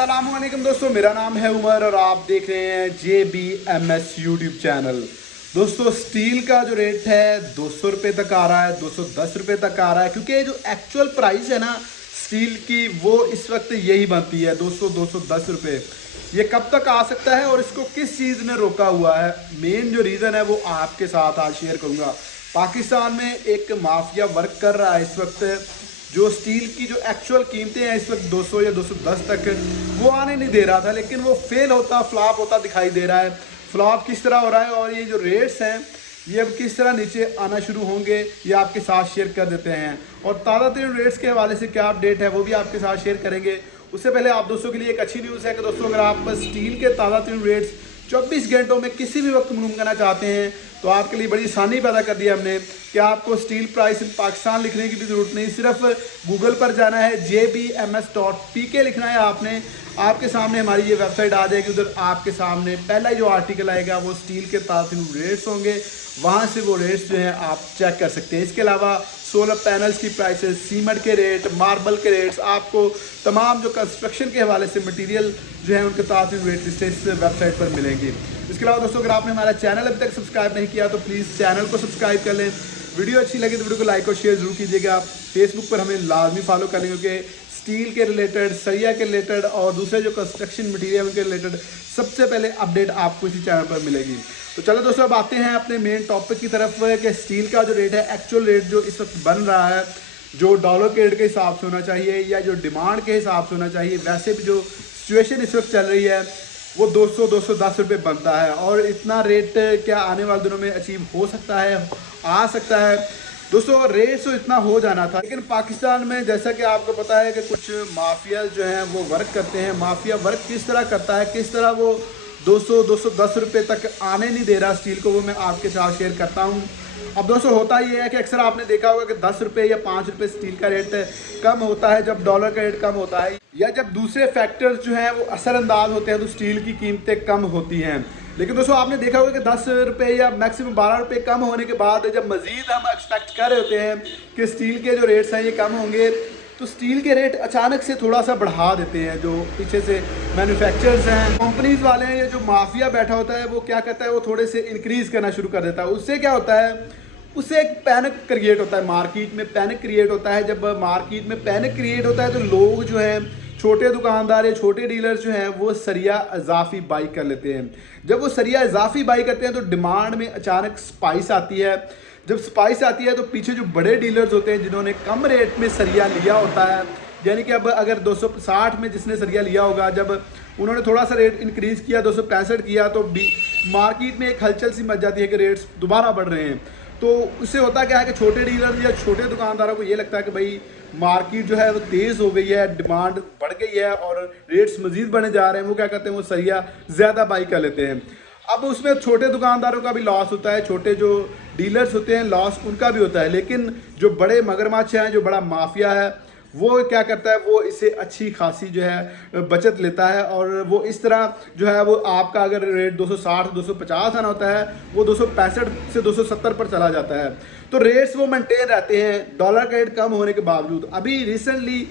अस्सलामुअलैकुम दोस्तों, मेरा नाम है उमर और आप देख रहे हैं JBMS यूट्यूब चैनल। दोस्तों, स्टील का जो रेट है 200 रुपये तक आ रहा है, 210 रुपये तक आ रहा है, क्योंकि जो एक्चुअल प्राइस है ना स्टील की वो इस वक्त यही बनती है 210 रुपये। ये कब तक आ सकता है और इसको किस चीज़ ने रोका हुआ है, मेन जो रीज़न है वो आपके साथ आज शेयर करूँगा। पाकिस्तान में एक माफिया वर्क कर रहा है इस वक्त, जो स्टील की जो एक्चुअल कीमतें हैं इस वक्त 200 या 210 तक वो आने नहीं दे रहा था, लेकिन वो फेल होता फ्लॉप होता दिखाई दे रहा है। फ्लॉप किस तरह हो रहा है और ये जो रेट्स हैं ये अब किस तरह नीचे आना शुरू होंगे ये आपके साथ शेयर कर देते हैं। और ताज़ा तरीन रेट्स के हवाले से क्या अपडेट है वो भी आपके साथ शेयर करेंगे। उससे पहले आप दोस्तों के लिए एक अच्छी न्यूज़ है कि दोस्तों, अगर आप स्टील के ताज़ा तरीन रेट्स 24 घंटों में किसी भी वक्त मालूम करना चाहते हैं तो आपके लिए बड़ी आसानी पैदा कर दी है हमने कि आपको स्टील प्राइस इन पाकिस्तान लिखने की भी ज़रूरत नहीं, सिर्फ गूगल पर जाना है, jbms.pk लिखना है आपने। आपके सामने हमारी ये वेबसाइट आ जाएगी, उधर आपके सामने पहला जो आर्टिकल आएगा वो स्टील के ताज़ा रेट्स होंगे, वहाँ से वो रेट्स जो हैं आप चेक कर सकते हैं। इसके अलावा सोलर पैनल्स की प्राइसेस, सीमेंट के रेट, मार्बल के रेट्स, आपको तमाम जो कंस्ट्रक्शन के हवाले से मटेरियल जो है उनके ताज़ा रेट लिस्ट इस वेबसाइट पर मिलेंगी। इसके अलावा दोस्तों, अगर आपने हमारा चैनल अभी तक सब्सक्राइब नहीं किया तो प्लीज़ चैनल को सब्सक्राइब कर लें। वीडियो अच्छी लगी तो वीडियो को लाइक और शेयर जरूर कीजिएगा। फेसबुक पर हमें लाजमी फॉलो कर लें, क्योंकि स्टील के रिलेटेड, सरिया के रिलेटेड और दूसरे जो कंस्ट्रक्शन मटेरियल के रिलेटेड सबसे पहले अपडेट आपको इसी चैनल पर मिलेगी। तो चलो दोस्तों, अब आते हैं अपने मेन टॉपिक की तरफ कि स्टील का जो रेट है, एक्चुअल रेट जो इस वक्त बन रहा है, जो डॉलर के रेट के हिसाब से होना चाहिए या जो डिमांड के हिसाब से होना चाहिए, वैसे भी जो सिचुएशन इस वक्त चल रही है वो 200-210 रुपये बनता है। और इतना रेट क्या आने वाले दिनों में अचीव हो सकता है, आ सकता है दोस्तों। रेट तो इतना हो जाना था, लेकिन पाकिस्तान में जैसा कि आपको पता है कि कुछ माफिया जो हैं वो वर्क करते हैं। माफिया वर्क किस तरह करता है, किस तरह वो 200-210 रुपये तक आने नहीं दे रहा स्टील को, वो मैं आपके साथ शेयर करता हूँ। अब दोस्तों, होता ये है कि अक्सर आपने देखा होगा कि 10 रुपये या 5 रुपये स्टील का रेट कम होता है जब डॉलर का रेट कम होता है, या जब दूसरे फैक्टर्स जो हैं वो असरअंदाज होते हैं तो स्टील की कीमतें कम होती हैं। लेकिन दोस्तों, आपने देखा होगा कि 10 रुपये या मैक्सिमम 12 रुपये कम होने के बाद जब मज़ीद हम एक्सपेक्ट कर रहे होते हैं कि स्टील के जो रेट्स हैं ये कम होंगे, तो स्टील के रेट अचानक से थोड़ा सा बढ़ा देते हैं। जो पीछे से मैन्युफैक्चरर्स हैं, कंपनीज वाले हैं, ये जो माफिया बैठा होता है वो क्या करता है, वो थोड़े से इंक्रीज़ करना शुरू कर देता है। उससे क्या होता है, उससे एक पैनिक क्रिएट होता है, मार्केट में पैनिक क्रिएट होता है। जब मार्केट में पैनिक क्रिएट होता है तो लोग जो हैं, छोटे दुकानदार या छोटे डीलर्स जो हैं वो सरिया इजाफी बाई कर लेते हैं। जब वो सरिया इजाफी बाई करते हैं तो डिमांड में अचानक स्पाइस आती है। जब स्पाइस आती है तो पीछे जो बड़े डीलर्स होते हैं जिन्होंने कम रेट में सरिया लिया होता है, यानी कि अब अगर 260 में जिसने सरिया लिया होगा, जब उन्होंने थोड़ा सा रेट इंक्रीज़ किया, 265 किया, तो मार्केट में एक हलचल सी मच जाती है कि रेट्स दोबारा बढ़ रहे हैं। तो उससे होता क्या है कि छोटे डीलर या छोटे दुकानदारों को ये लगता है कि भाई मार्केट जो है वो तेज़ हो गई है, डिमांड बढ़ गई है और रेट्स मज़ीद बढ़ने जा रहे हैं। वो क्या करते हैं, वो सरिया ज़्यादा बाई कर लेते हैं। अब उसमें छोटे दुकानदारों का भी लॉस होता है, छोटे जो डीलर्स होते हैं लॉस उनका भी होता है। लेकिन जो बड़े मगरमच्छ हैं, जो बड़ा माफिया है, वो क्या करता है, वो इससे अच्छी खासी जो है बचत लेता है। और वो इस तरह जो है वो आपका अगर रेट 260-250 आना होता है, वो 265 से 270 पर चला जाता है। तो रेट्स वो मेंटेन रहते हैं डॉलर का रेट कम होने के बावजूद। अभी रिसेंटली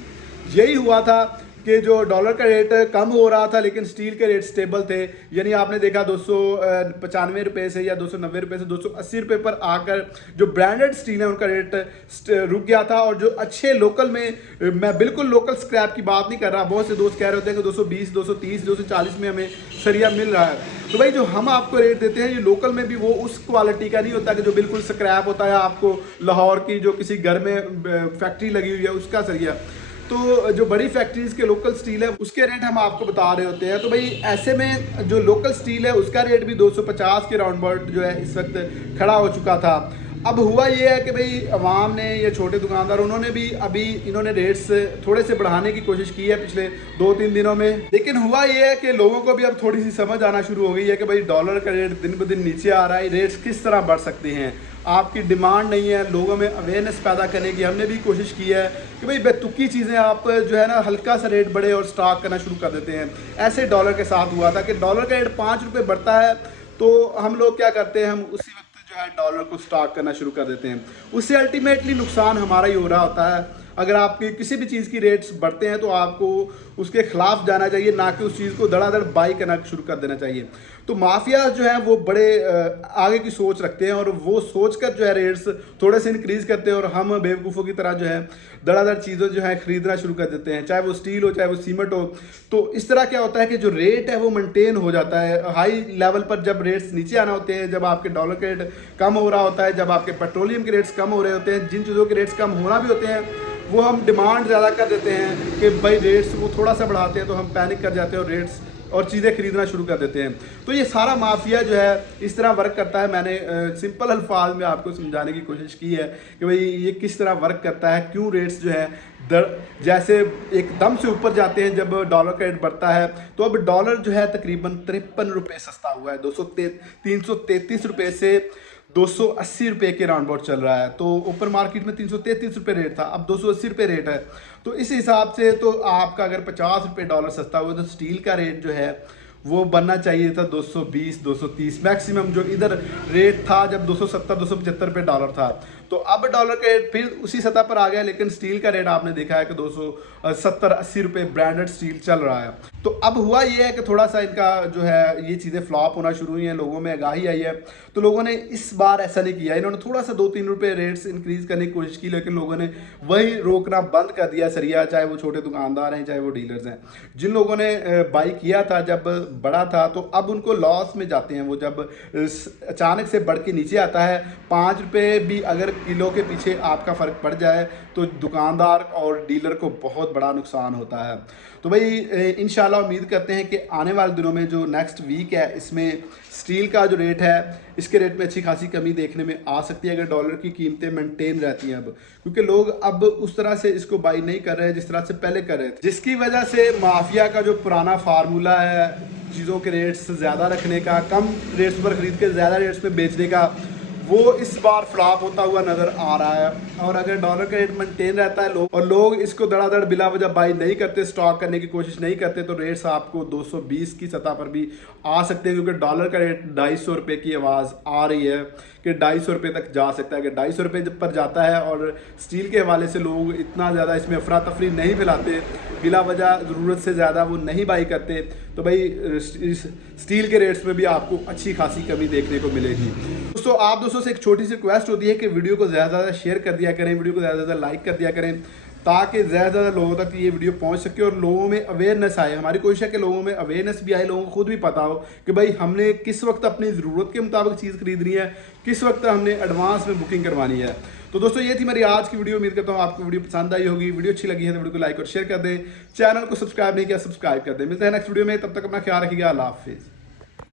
यही हुआ था कि जो डॉलर का रेट कम हो रहा था लेकिन स्टील के रेट स्टेबल थे, यानी आपने देखा 295 रुपये से या 290 रुपये से 280 रुपये पर आकर जो ब्रांडेड स्टील है उनका रेट रुक गया था। और जो अच्छे लोकल में, मैं बिल्कुल लोकल स्क्रैप की बात नहीं कर रहा, बहुत से दोस्त कह रहे होते हैं कि 220, 230, 240 में हमें सरिया मिल रहा है। तो भाई जो हम आपको रेट देते हैं ये लोकल में भी वो उस क्वालिटी का नहीं होता कि जो बिल्कुल स्क्रैप होता है, आपको लाहौर की जो किसी घर में फैक्ट्री लगी हुई है उसका सरिया। तो जो बड़ी फैक्ट्रीज के लोकल स्टील है उसके रेट हम आपको बता रहे होते हैं। तो भाई ऐसे में जो लोकल स्टील है उसका रेट भी 250 के राउंड अबाउट जो है इस वक्त खड़ा हो चुका था। अब हुआ ये है कि भाई अवाम ने, ये छोटे दुकानदार, उन्होंने भी अभी इन्होंने रेट्स थोड़े से बढ़ाने की कोशिश की है पिछले 2-3 दिनों में। लेकिन हुआ ये है कि लोगों को भी अब थोड़ी सी समझ आना शुरू हो गई है कि भाई डॉलर का रेट दिन ब दिन नीचे आ रहा है, रेट्स किस तरह बढ़ सकते हैं। आपकी डिमांड नहीं है, लोगों में अवेयरनेस पैदा करने की हमने भी कोशिश की है कि भाई बेतुकी चीज़ें आप जो है ना हल्का सा रेट बढ़े और स्टॉक करना शुरू कर देते हैं। ऐसे डॉलर के साथ हुआ था कि डॉलर का रेट 5 रुपये बढ़ता है तो हम लोग क्या करते हैं, हम उसी वक्त जो है डॉलर को स्टॉक करना शुरू कर देते हैं। उससे अल्टीमेटली नुकसान हमारा ही हो रहा होता है। अगर आपके किसी भी चीज़ की रेट्स बढ़ते हैं तो आपको उसके खिलाफ जाना चाहिए, ना कि उस चीज़ को धड़ाधड़ बाई करना शुरू कर देना चाहिए। तो माफिया जो है वो बड़े आगे की सोच रखते हैं और वो सोच कर जो है रेट्स थोड़े से इंक्रीज करते हैं और हम बेवकूफ़ों की तरह जो है धड़ाधड़ चीज़ें जो है खरीदना शुरू कर देते हैं, चाहे वो स्टील हो चाहे वो सीमेंट हो। तो इस तरह क्या होता है कि जो रेट है वो मेंटेन हो जाता है हाई लेवल पर। जब रेट्स नीचे आना होते हैं, जब आपके डॉलर के रेट कम हो रहा होता है, जब आपके पेट्रोलियम के रेट्स कम हो रहे होते हैं, जिन चीज़ों के रेट्स कम होना भी होते हैं वो हम डिमांड ज़्यादा कर देते हैं कि भाई रेट्स को थोड़ा सा बढ़ाते हैं, तो हम पैनिक कर जाते हैं और रेट्स और चीज़ें खरीदना शुरू कर देते हैं। तो ये सारा माफिया जो है इस तरह वर्क करता है। मैंने सिंपल अल्फाज में आपको समझाने की कोशिश की है कि भाई ये किस तरह वर्क करता है, क्यों रेट्स जो है जैसे एकदम से ऊपर जाते हैं जब डॉलर का रेट बढ़ता है। तो अब डॉलर जो है तकरीबन 53 रुपये सस्ता हुआ है, 333 रुपये से 280 रुपये के राउंड अबाउट चल रहा है। तो ऊपर मार्केट में 333 रुपये रेट था, अब 280 रुपये रेट है। तो इस हिसाब से तो आपका अगर 50 रुपये डॉलर सस्ता हुआ तो स्टील का रेट जो है वो बनना चाहिए था 220 230 मैक्सिमम, जो इधर रेट था जब 270 275 रुपये डॉलर था। तो अब डॉलर का रेट फिर उसी सतह पर आ गया, लेकिन स्टील का रेट आपने देखा है कि 270-80 रुपये ब्रांडेड स्टील चल रहा है। तो अब हुआ ये है कि थोड़ा सा इनका जो है ये चीज़ें फ्लॉप होना शुरू हुई हैं, लोगों में आगाही आई है। तो लोगों ने इस बार ऐसा नहीं किया, इन्होंने थोड़ा सा 2-3 रुपये रेट्स इंक्रीज करने की कोशिश की, लेकिन लोगों ने वही रोकना बंद कर दिया सरिया, चाहे वो छोटे दुकानदार हैं चाहे वो डीलर्स हैं। जिन लोगों ने बाई किया था जब बढ़ा था तो अब उनको लॉस में जाते हैं वो, जब अचानक से बढ़ के नीचे आता है 5 रुपये भी अगर किलो के पीछे आपका फ़र्क पड़ जाए तो दुकानदार और डीलर को बहुत बड़ा नुकसान होता है। तो भाई इंशाल्लाह उम्मीद करते हैं कि आने वाले दिनों में जो नेक्स्ट वीक है इसमें स्टील का जो रेट है इसके रेट में अच्छी खासी कमी देखने में आ सकती है, अगर डॉलर की कीमतें मेंटेन रहती हैं अब, क्योंकि लोग अब उस तरह से इसको बाई नहीं कर रहे हैं जिस तरह से पहले कर रहे थे, जिसकी वजह से माफिया का जो पुराना फार्मूला है चीज़ों के रेट्स ज़्यादा रखने का, कम रेट्स पर खरीद के ज़्यादा रेट्स पे बेचने का, वो इस बार फ्लॉप होता हुआ नज़र आ रहा है। और अगर डॉलर का रेट मेंटेन रहता है लोग इसको धड़ाधड़ बिला वजह बाई नहीं करते, स्टॉक करने की कोशिश नहीं करते, तो रेट्स आपको 220 की सतह पर भी आ सकते हैं, क्योंकि डॉलर का रेट 250 रुपये की आवाज़ आ रही है कि 250 रुपये तक जा सकता है। कि 250 रुपये पर जाता है और स्टील के हवाले से लोग इतना ज़्यादा इसमें अफरा तफरी नहीं फैलाते, बिला वजह ज़रूरत से ज़्यादा वो नहीं बाई करते, तो भाई स्टील के रेट्स में भी आपको अच्छी खासी कमी देखने को मिलेगी। दोस्तों आप दोस्तों से एक छोटी सी रिक्वेस्ट होती है कि वीडियो को ज़्यादा से ज़्यादा शेयर कर दिया करें, वीडियो को ज़्यादा से ज़्यादा लाइक कर दिया करें, ताकि ज़्यादा से ज़्यादा लोगों तक ये वीडियो पहुंच सके और लोगों में अवेयरनेस आए। हमारी कोशिश है कि लोगों में अवेयरनेस भी आए, लोगों को खुद भी पता हो कि भाई हमने किस वक्त अपनी ज़रूरत के मुताबिक चीज़ खरीदनी है, किस वक्त हमने एडवांस में बुकिंग करवानी है। तो दोस्तों ये थी मेरी आज की वीडियो, उम्मीद करता हूँ आपको वीडियो पसंद आई होगी। वीडियो अच्छी लगी है तो वीडियो को लाइक और शेयर कर दें, चैनल को सब्सक्राइब नहीं किया सब्सक्राइब कर दें। मिलते हैं नेक्स्ट वीडियो में, तब तक अपना ख्याल रखिएगा। अल्लाह हाफिज़।